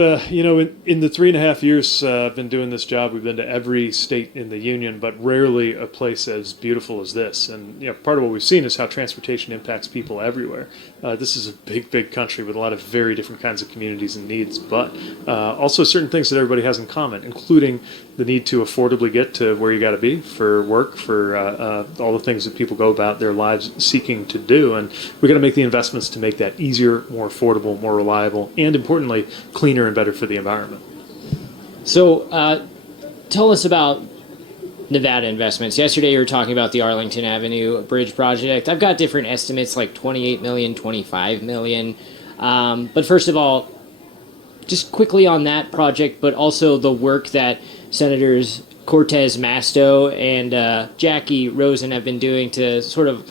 In the 3.5 years I've been doing this job, we've been to every state in the union, but rarely a place as beautiful as this. And part of what we've seen is how transportation impacts people everywhere. This is a big, big country with a lot of very different kinds of communities and needs, but also certain things that everybody has in common, including the need to affordably get to where you got to be for work, for all the things that people go about their lives seeking to do. And we got to make the investments to make that easier, more affordable, more reliable, and importantly, cleaner and better for the environment. So tell us about Nevada investments. Yesterday you were talking about the Arlington Avenue Bridge project. I've got different estimates like 28 million, 25 million. But first of all, just quickly on that project, but also the work that Senators Cortez Masto and Jackie Rosen have been doing to sort of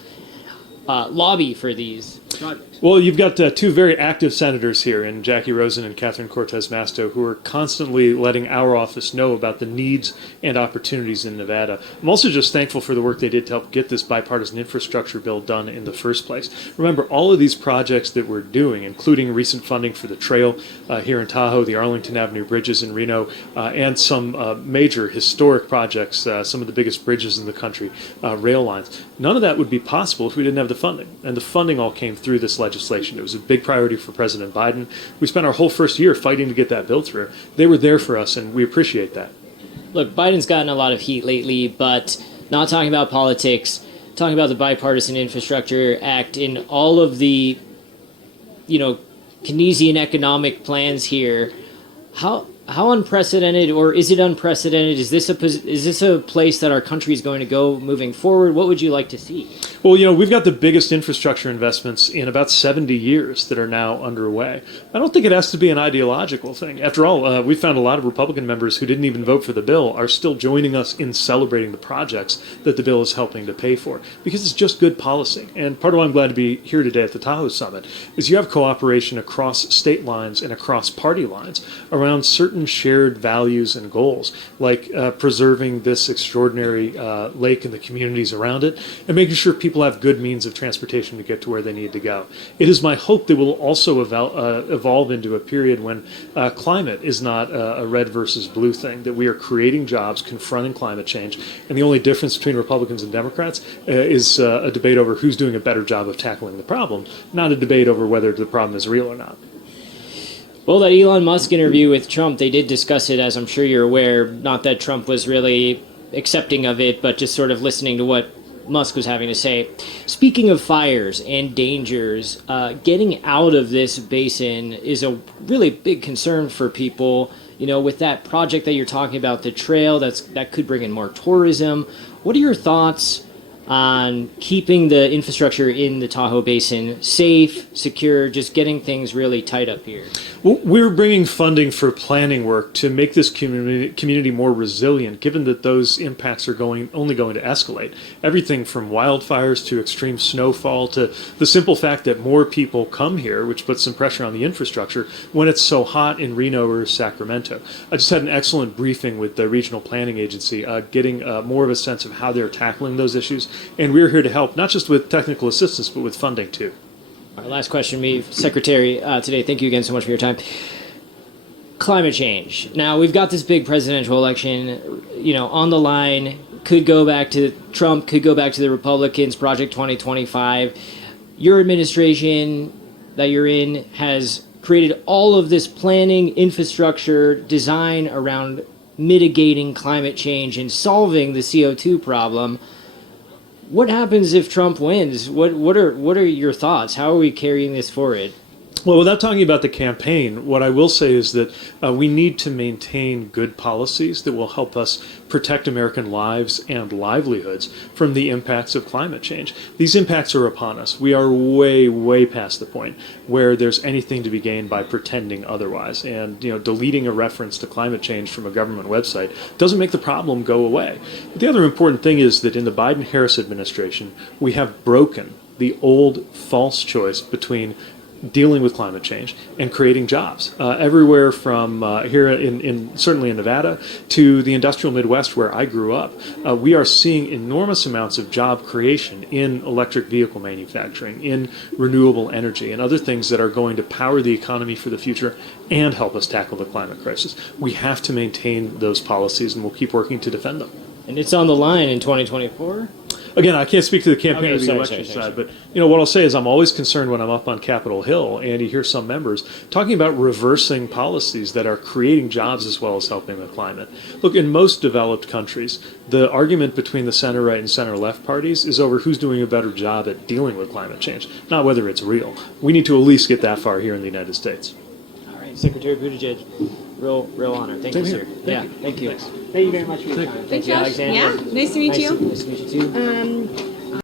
lobby for these projects. Well, you've got two very active senators here in Jackie Rosen and Catherine Cortez Masto who are constantly letting our office know about the needs and opportunities in Nevada. I'm also just thankful for the work they did to help get this bipartisan infrastructure bill done in the first place. Remember, all of these projects that we're doing, including recent funding for the trail here in Tahoe, the Arlington Avenue bridges in Reno, and some major historic projects, some of the biggest bridges in the country, rail lines. None of that would be possible if we didn't have the funding. And the funding all came through this legislation. It was a big priority for President Biden. We spent our whole first year fighting to get that bill through. They were there for us, and we appreciate that. Look, Biden's gotten a lot of heat lately, but not talking about politics, talking about the Bipartisan Infrastructure Act and all of the, Keynesian economic plans here. How unprecedented, or is it unprecedented? Is this a place that our country is going to go moving forward? What would you like to see? Well, we've got the biggest infrastructure investments in about 70 years that are now underway. I don't think it has to be an ideological thing. After all, we found a lot of Republican members who didn't even vote for the bill are still joining us in celebrating the projects that the bill is helping to pay for, because it's just good policy. And part of why I'm glad to be here today at the Tahoe Summit is you have cooperation across state lines and across party lines around certain shared values and goals, like preserving this extraordinary lake and the communities around it, and making sure people have good means of transportation to get to where they need to go. It is my hope that we'll also evolve into a period when climate is not a red versus blue thing, that we are creating jobs, confronting climate change, and the only difference between Republicans and Democrats is a debate over who's doing a better job of tackling the problem, not a debate over whether the problem is real or not. Well, that Elon Musk interview with Trump, they did discuss it, as I'm sure you're aware. Not that Trump was really accepting of it, but just sort of listening to what Musk was having to say. Speaking of fires and dangers, getting out of this basin is a really big concern for people. With that project that you're talking about, the trail, that could bring in more tourism. What are your thoughts on keeping the infrastructure in the Tahoe Basin safe, secure, just getting things really tight up here? Well, we're bringing funding for planning work to make this community more resilient, given that those impacts are only going to escalate. Everything from wildfires to extreme snowfall to the simple fact that more people come here, which puts some pressure on the infrastructure when it's so hot in Reno or Sacramento. I just had an excellent briefing with the regional planning agency, getting more of a sense of how they're tackling those issues. And we're here to help, not just with technical assistance, but with funding too. Our last question, me, Secretary, today. Thank you again so much for your time. Climate change. Now, we've got this big presidential election, on the line. Could go back to Trump, could go back to the Republicans, Project 2025. Your administration that you're in has created all of this planning, infrastructure, design around mitigating climate change and solving the CO2 problem. What happens if Trump wins? What are your thoughts? How are we carrying this forward? Well, without talking about the campaign, what I will say is that we need to maintain good policies that will help us protect American lives and livelihoods from the impacts of climate change. These impacts are upon us. We are way, way past the point where there's anything to be gained by pretending otherwise. And deleting a reference to climate change from a government website doesn't make the problem go away. But the other important thing is that in the Biden-Harris administration, we have broken the old false choice between dealing with climate change and creating jobs everywhere from here in certainly in Nevada to the industrial Midwest where I grew up. We are seeing enormous amounts of job creation in electric vehicle manufacturing, in renewable energy, and other things that are going to power the economy for the future and help us tackle the climate crisis. We have to maintain those policies, and we'll keep working to defend them. And it's on the line in 2024. Again, I can't speak to the campaign Okay, or the sorry, election sorry. side, but what I'll say is I'm always concerned when I'm up on Capitol Hill and you hear some members talking about reversing policies that are creating jobs as well as helping the climate. Look, in most developed countries, the argument between the center right and center left parties is over who's doing a better job at dealing with climate change, not whether it's real. We need to at least get that far here in the United States. All right, Secretary Buttigieg, real honor. Thank you, Same sir. here. Thank you. Thank you. Thanks. Thank you very much for your time. Thanks, you, Josh. Alexandra. Yeah, nice to meet you. Nice to meet you too.